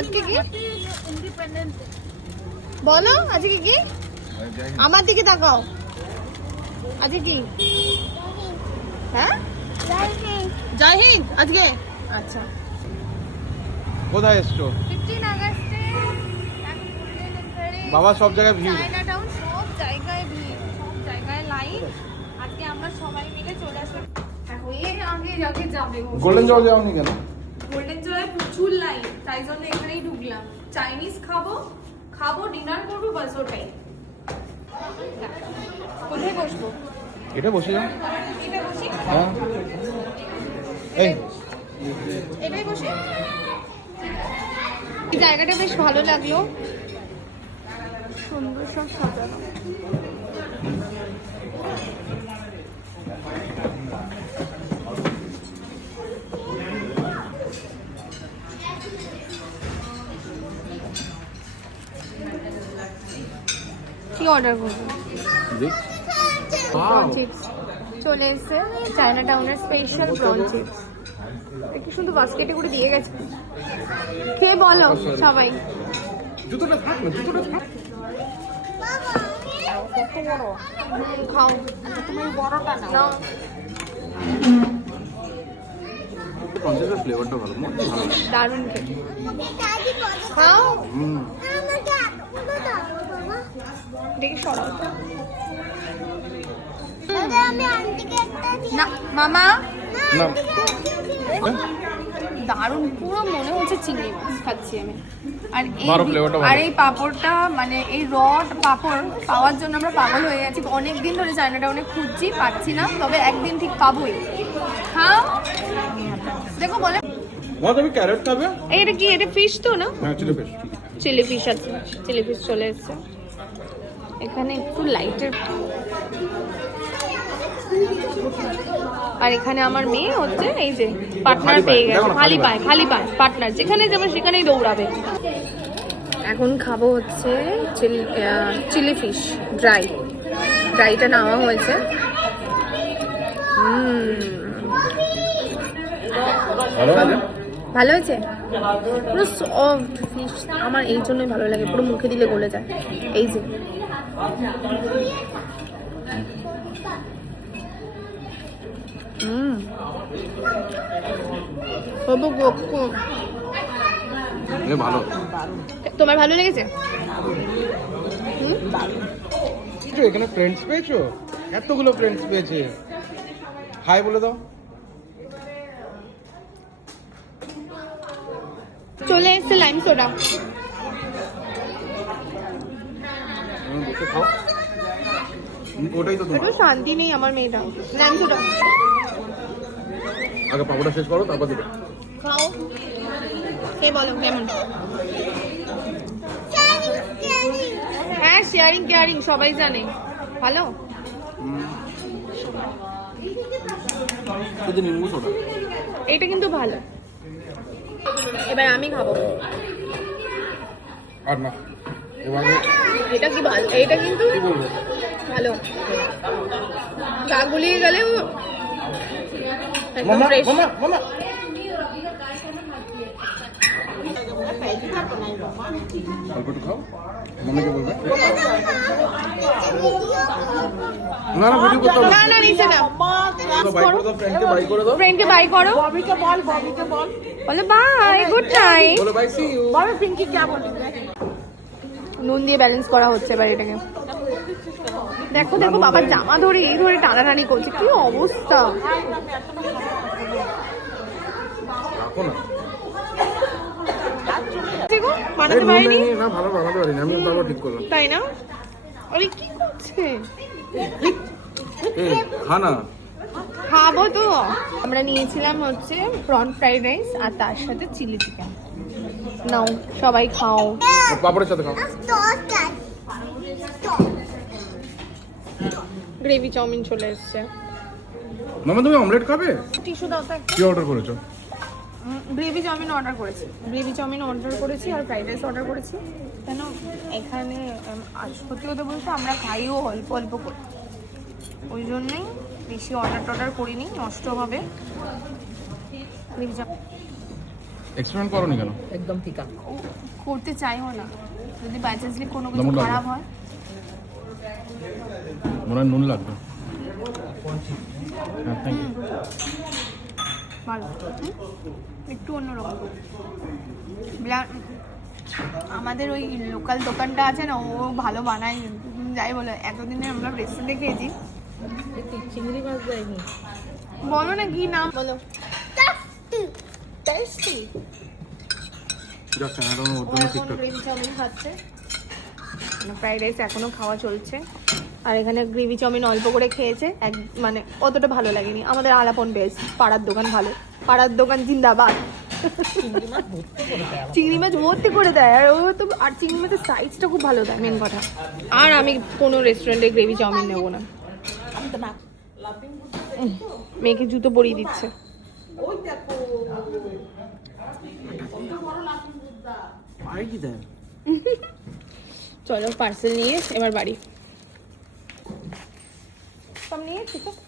আজকে কি বলো, আজকে কি? আমার দিকে তাকাও, আজকে কি? হ্যাঁ, জয় হিন্দ আজকে। আচ্ছা, কোথায় এসছো? 15 আগস্টে বাবা সব জায়গায় ভিড়। চায়নাটাউন, সব জায়গায় ভিড়, সব জায়গায় লাইন। আজকে আমরা সবাই মিলে চলে আসলাম। আগে যাবে গোল্ডেন জল যাওনি কেন? গোল্ডেন জয়ে প্রচুর লাইন, তাই জন্য এখানেই ঢুকলাম। চাইনিজ খাবো, ডিনার করবো, বাস ওটাই। কোথায় বসবো? এটা বসে যাও। এটা বসি? হ্যাঁ, এই এটাই বসি। এই জায়গাটা বেশ ভালো লাগলো, সুন্দর সব সাজানো। কি অর্ডার করবো? প্রন চিপস চলে এসেছে, চায়না টাউনের স্পেশাল প্রন চিপস। কি সুন্দর বাস্কেটে করে দিয়ে গেছে। খেয়ে বলো সবাই। জুতোটা থাক না, জুতোটা থাক। কত বড়? খাও। তুমি বড়টা নাও। কনসেপ্টের ফ্লেভারটা ভালো, ভালো। দারুণ খেতে। খাও। দেখি সরাও। না মামা, না দারুণ, পুরো মনে হচ্ছে চিংড়ি মাছ খাচ্ছি আমি। আর এই পাঁপড়টা, মানে এই রড পাঁপড় পাওয়ার জন্য আমরা পাগল হয়ে গেছি। অনেকদিন ধরে চায়না টাউনে খুঁজছি, পাচ্ছি না, তবে একদিন ঠিক পাবোই। খাও, দেখো বলে। মা তুমি ক্যারট খাবে? এটা কি? এটা ফিশ তো না? হ্যাঁ, চিলি ফিশ। চিলি ফিশ আছে, চিলি ফিশ চলে এসেছে। এখানে একটু লাইটের, আর এখানে আমার মেয়ে হচ্ছে এই যে পার্টনার পেয়ে গেছে। খালি পায় পার্টনার, যেখানে যাবে সেখানেই দৌড়াবে। এখন খাবো হচ্ছে চিলি ফিশ ড্রাইটা নেওয়া হয়েছে। ভালো হয়েছে, পুরো সফট ফিশ। আমার এই জন্যই ভালো লাগে, পুরো মুখে দিলে গলে যায়। এই যে ভালো। তোমার ভালো লেগেছে? এখানে ফ্রেন্ডস পেয়েছো? এতগুলো ফ্রেন্ডস পেয়েছে। হাই বলে দাও। চলে এসছে লাইম সোডা। বসে খাও, ওটাই তো তোমার। শান্তি নেই আমার মেয়েটা। লাইম সোডা আগে পাপড়টা শেষ করো, তারপর দিবে। খাও, কে বলো কেমন? হ্যাঁ, শেয়ারিং কেয়ারিং সবাই জানে। ভালো। শুধু নিম্বু সোডা। এটা কিন্তু ভালো। এবার আমি খাবো। আর না, এবারে এটা কি ভালো? এটা কিন্তু কি বলবো, ভালো। গা গুলিয়ে গেলেও একদম মামা ফ্রেশ। মামা মামা অল্প একটু খাও, মামাকে বলবে। না না, ভিডিও করতে হবে না না, নিচে না। বাই করে দাও, ফ্রেন্ডকে বাই করে দাও। ফ্রেন্ডকে বাই করো। ববিকে বল বলো বাই, গুড নাইট। বলো বাই, সি ইউ। বলো পিঙ্কি কেমন? নুন দিয়ে ব্যালেন্স করা হচ্ছে এবার এটাকে। দেখো দেখো, বাবার জামা ধরে টানাটানি করছে, কি অবস্থা। রাখো না। বানাতে পারিনি না, ভালো বানাতে পারিনি আমি, তারপর ঠিক করলাম। তাই না? আরে কি করছে? খানা খাবো তো। আমরা নিয়েছিলাম হচ্ছে প্রন ফ্রাইড রাইস আর তার সাথে চিলি চিকেন। নাও সবাই খাও। পাপড়ের সাথে খাও। গ্রেভি চাউমিন চলে এসছে। মামা তুমি অমলেট খাবে? টিস্যু দাও তো একটা। কি অর্ডার করেছো? গ্রেভি চাউমিন অর্ডার করেছি আর ফ্রাইড রাইস অর্ডার করেছি। কেন এখানে সত্যি কথা বলতে আমরা খাইও অল্প অল্প করে, ওই জন্যই বেশি অর্ডার করিনি, নষ্ট হবে। গ্রেভি চাউমিন এক্সপেরিমেন্ট করোনি কেন? একদম ফিকা। ও করতে চাইও না, যদি বাই চান্সলি কোনো কিছু লবণ লাগবে? খারাপ হয়। মনে হয় নুন লাগবে। হ্যাঁ, থ্যাংক ইউ। ভালো একটু অন্যরকম। আমাদের ওই লোকাল দোকানটা আছে না, ও ভালো বানায় কিন্তু। তুমি যাই বলো, এতদিনে আমরা রেস্টুরেন্টে খেয়েছি। চিংড়ি মাছ দেয়নি। বলো না কি নাম বলো। টেস্টি। জাস্ট এটা ওর ও জন্য এখন ঠিকঠাক। গ্রিন চাউমিন খাচ্ছে, ফ্রাইড রাইস এখনো খাওয়া চলছে। আর এখানে গ্রেভি চাউমিন অল্প করে খেয়েছে, মানে অতটা ভালো লাগেনি। আমাদের আলাপন বেশ, পাড়ার দোকান ভালো, পাড়ার দোকান জিন্দাবাদ। চিংড়ি মাছ ভর্তি করে দেয় আবার। চিংড়ি মাছ ভর্তি করে দেয়, আর ও তো, আর চিংড়ি মাছের সাইজটা খুব ভালো দেয়, মেন কথা। আর আমি কোনো রেস্টুরেন্টে গ্রেভি চাউমিন নেবো না। আমি তো না। মেয়েকে জুতো পরিয়ে দিচ্ছে। ওই দেখো। আর কি দেয়? চলো পার্সেল নিয়ে এবার বাড়ি। সব নিয়ে ঠিক আছে।